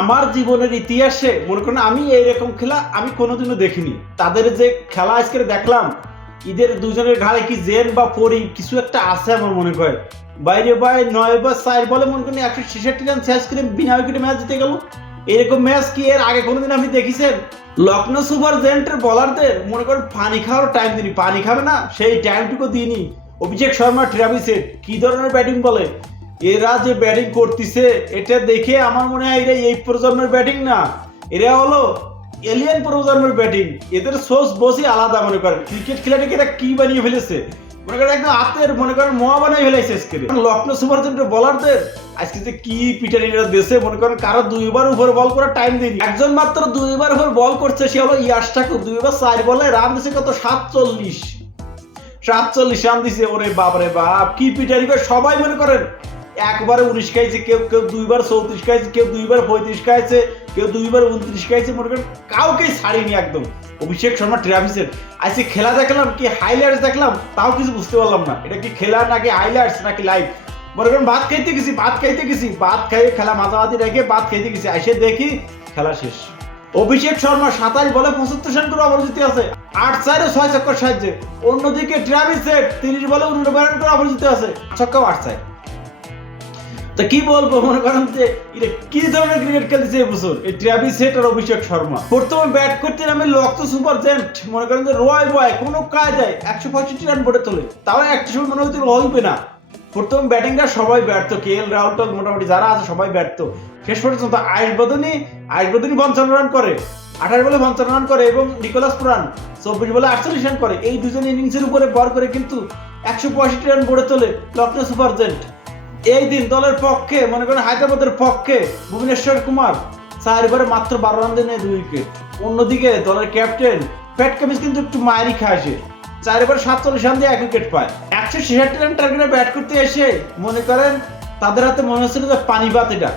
আমার জীবনের ইতিহাসে মনে করেন আমি এইরকম খেলা আমি কোনোদিনও দেখিনি। তাদের যে খেলা আজকে দেখলাম, ঈদের দুজনের ঘাড়ে কি জেন বা পরি কিছু একটা আছে আমার মনে হয়। বাইরে বাই 9 বা 4 বলে মনে করেন 166 রান শেষ করে বিনা উইকেটে ম্যাচ জিতে গেল। এরকম ম্যাচ কি এর আগে কোনোদিন আপনি দেখেছেন? লখনৌ সুপার জায়ান্টের বলারদের মনে করেন পানি খাওয়ার টাইম দিনি, পানি খাবে না সেই টাইমটুকু দিইনি। অভিষেক শর্মা, ট্রাভিস হেড কি ধরনের ব্যাটিং বলে, এরা যে ব্যাটিং করতেছে এটা দেখে আমার মনে হয় এরা এই প্রজন্মের ব্যাটিং না, এরা হলো এলিয়ান প্রজন্মের ব্যাটিং। এদের সোর্স বসই আলাদা। মনে করেন ক্রিকেট খেলাটাকে এরা কি বানিয়ে ফেলেছে, মনে করেন একদম হাতের মনে করেন মোয়া বানিয়ে ফেলেছে আজকে লখনৌ সুপার জায়ান্টের বলারদের। আজকে যে কি পিটারিরা দেশে মনে করেন কারো 2 বার উপর বল করার টাইম দেয়নি, একজন মাত্র 2 বার উপর বল করছে, সে হলো ইয়াশ ঠাকুর। 2 বা 4 বলে রান দিছে কত 47 রান দিছে। ওরে বাপ রে বাপ, কি পিটারি করে সবাই মনে করেন একবারে 19 খাইছে, কেউ 2 বার 34 খাইছে, কেউ 2 বার 35 খাইছে, কেউ 2 বার 29 খাইছে। মনে করেন কাউকেই ছাড়িনি একদম। অভিষেক শর্মা, ট্রাভিস হেড আজকে খেলা দেখলাম কি হাইলাইটস দেখলাম তাও কিছু বুঝতে পারলাম না এটা কি খেলা নাকি হাইলাইটস নাকি লাইভ। মনে করেন ভাত খাইতে গেছি, ভাত খাইয়ে খেলা মাঝামাঝি রেখে ভাত খাইতে গেছি, এসে দেখি খেলা শেষ। অভিষেক শর্মা 27 বলে 75 রান করে অপরাজিত আছে, 8-4-এ 6 ছক্কার সাহায্যে। অন্যদিকে ট্রাভিস হেড 30 বলে 89 রান করে অপরাজিত আছে, ছক্কা 8-4। তো কি বলবো, মনে করেন যে এটা কি ধরনের ক্রিকেট খেলতেছে এবছর এই ট্রাভিস হেড আর অভিষেক শর্মা। প্রথমে ব্যাট করতে নামে লখনৌ সুপার জায়ান্ট মনে করেন যে রয় বয় কোনো কায়দায় 165 রান বোর্ডে তোলে, তাও একটা সময় মনে হচ্ছে হইবে না। প্রথম ব্যাটিংটা সবাই ব্যর্থ, KL রাহুল মোটামুটি যারা আছে সবাই ব্যর্থ। শেষ পর্যন্ত আইশবদনী 55 রান করে, 28 বলে 55 রান করে, এবং নিকোলাস পুরান 24 বলে 48 রান করে। এই দুজন ইনিংসের উপরে ভর করে কিন্তু 165 রান বোর্ডে তোলে লখনৌ সুপার জায়ান্ট। এই দিন দলের পক্ষে মনে করেন হায়দ্রাবাদের পক্ষে ভুবনেশ্বর কুমার 4 ওভারে মাত্র 12 রান দিয়ে 2 উইকেট। অন্যদিকে দলের ক্যাপ্টেন প্যাট কামিন্স কিন্তু একটু মায়েরই খায়, সে 4 ওভারে 47 রান দিয়ে 1 উইকেট পায়। 166 রান টার্গেটে ব্যাট করতে এসে মনে করেন তাদের হাতে মনে হচ্ছিল যে পানি বাত। এটা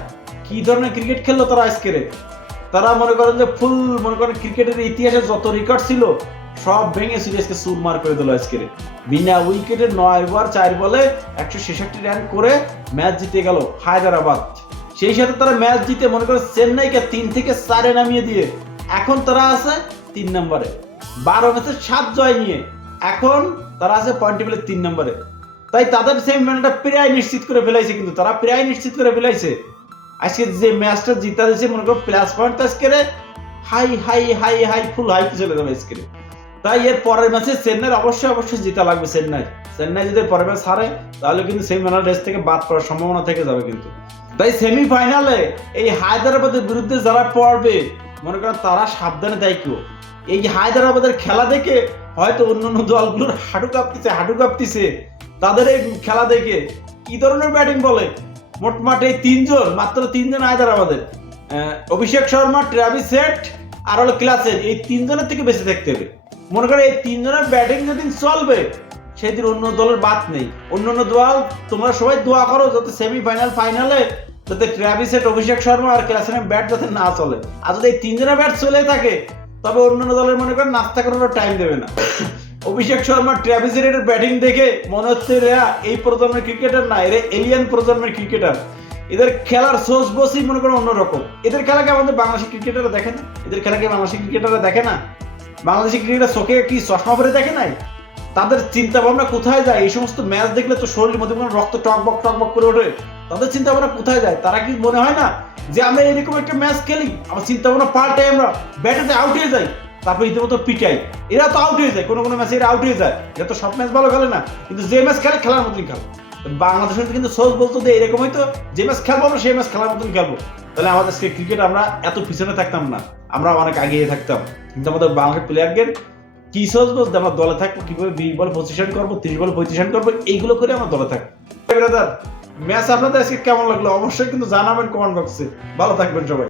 কি ধরনের ক্রিকেট খেললো তারা আজকে। তারা মনে করেন যে ফুল মনে করেন ক্রিকেটের ইতিহাসে যত রেকর্ড ছিল সব ভেঙে সিরিজকে চুরমার করে দিল আজকে। বিনা উইকেটে 9 ওভার 4 বলে 166 রান করে ম্যাচ জিতে গেল হায়দ্রাবাদ। সেই সাথে তারা ম্যাচ জিতে মনে করেন চেন্নাইকে 3 থেকে 4-এ নামিয়ে দিয়ে এখন তারা আছে 3 নম্বরে। 12 ম্যাচে 7 জয় নিয়ে এখন তারা আছে পয়েন্ট টেবিলে 3 নম্বরে। তাই তাদের সেমিফাইনালটা প্রায় নিশ্চিত করে ফেলাইছে, কিন্তু তারা প্রায় নিশ্চিত করে ফেলাইছে। আজকে যে ম্যাচটা জিতা দিয়েছে মনে করো প্লাস পয়েন্ট আজকে হাই হাই হাই হাই ফুল হাই চলে যাবে আজকে। তাই এর পরের ম্যাচে চেন্নাই অবশ্যই জিতা লাগবে। চেন্নাই যদি পরের ম্যাচ হারে তাহলে কিন্তু সেমিফাইনাল রেস থেকে বাদ পড়ার সম্ভাবনা থেকে যাবে কিন্তু। তাই সেমিফাইনালে এই হায়দ্রাবাদের বিরুদ্ধে যারা পড়বে মনে করেন তারা সাবধানে দায়িত্ব। এই হায়দ্রাবাদের খেলা দেখে হয়তো অন্যান্য দলগুলোর হাঁটু কাঁপতেছে তাদের এই খেলা দেখে। কি ধরনের ব্যাটিং বলে, মোটমাট এই মাত্র তিনজন হায়দ্রাবাদের, অভিষেক শর্মা, ট্রাভিস হেড আর হলো ক্লাসেন, এই 3 জনের থেকে বেঁচে থাকতে হবে। মনে করে এই 3 জনের ব্যাটিং যেদিন চলবে সেদিন অন্য দলের বাদ নেই। অন্যান্য দল তোমরা সবাই দোয়া করো যাতে সেমিফাইনাল ফাইনালে যাতে ট্রাভিস হেড, অভিষেক শর্মা আর ক্লাসেনের ব্যাট যাতে না চলে। আর যদি এই 3 জনের ব্যাট চলে থাকে তবে অন্যান্য দলের মনে করেন নাস্তা করার টাইম দেবে না। অভিষেক শর্মা, ট্রাভিস হেডের ব্যাটিং দেখে মনে হচ্ছে এরা এই প্রজন্মের ক্রিকেটার না, এরা এলিয়ান প্রজন্মের ক্রিকেটার। এদের খেলার সোর্স বসই মনে করেন অন্যরকম। এদের খেলাকে আমাদের বাংলাদেশি ক্রিকেটাররা দেখে না, এদের খেলাকে বাংলাদেশি ক্রিকেটাররা দেখে না। বাংলাদেশি ক্রিকেটার চোখে কি চশমা পরে দেখে নাই? তাদের চিন্তা ভাবনা কোথায় যায়? এই সমস্ত ম্যাচ দেখলে তো শরীরের মধ্যে রক্ত টকবক করে ওঠে। তাদের চিন্তা ভাবনা কোথায় যায়? তারা কি মনে হয় না যে আমরা এরকম একটা ম্যাচ খেলি, আমার চিন্তা ভাবনা পাল্টাই, আমরা ব্যাটেতে আউট হয়ে যাই, তারপর ইতিমধ্যে পিটাই। এরা তো আউট হয়ে যায়, কোনো ম্যাচে এরা আউট হয়ে যায়। এরা তো সব ম্যাচ ভালো খেলে না, কিন্তু যে ম্যাচ খেলে খেলার মতনই খেলে। বাংলাদেশের কিন্তু সোচ বলতো যে এরকম হয়তো যে ম্যাচ খেলবো আমরা সেই ম্যাচ খেলার মতন খেলবো, তাহলে আমাদের ক্রিকেট আমরা এত পিছনে থাকতাম না, আমরা অনেক আগিয়ে থাকতাম। কিন্তু আমাদের বাংলাদেশের প্লেয়ারদের কি সোচ বলতে আমরা দলে থাকবো, কিভাবে 20 বল পজিশন করবো, 30 বল পজিশন করবো, এইগুলো করে আমরা দলে থাকবো। ম্যাচ আপনাদের আজকে কেমন লাগলো অবশ্যই কিন্তু জানাবেন কমেন্ট বক্সে। ভালো থাকবেন সবাই।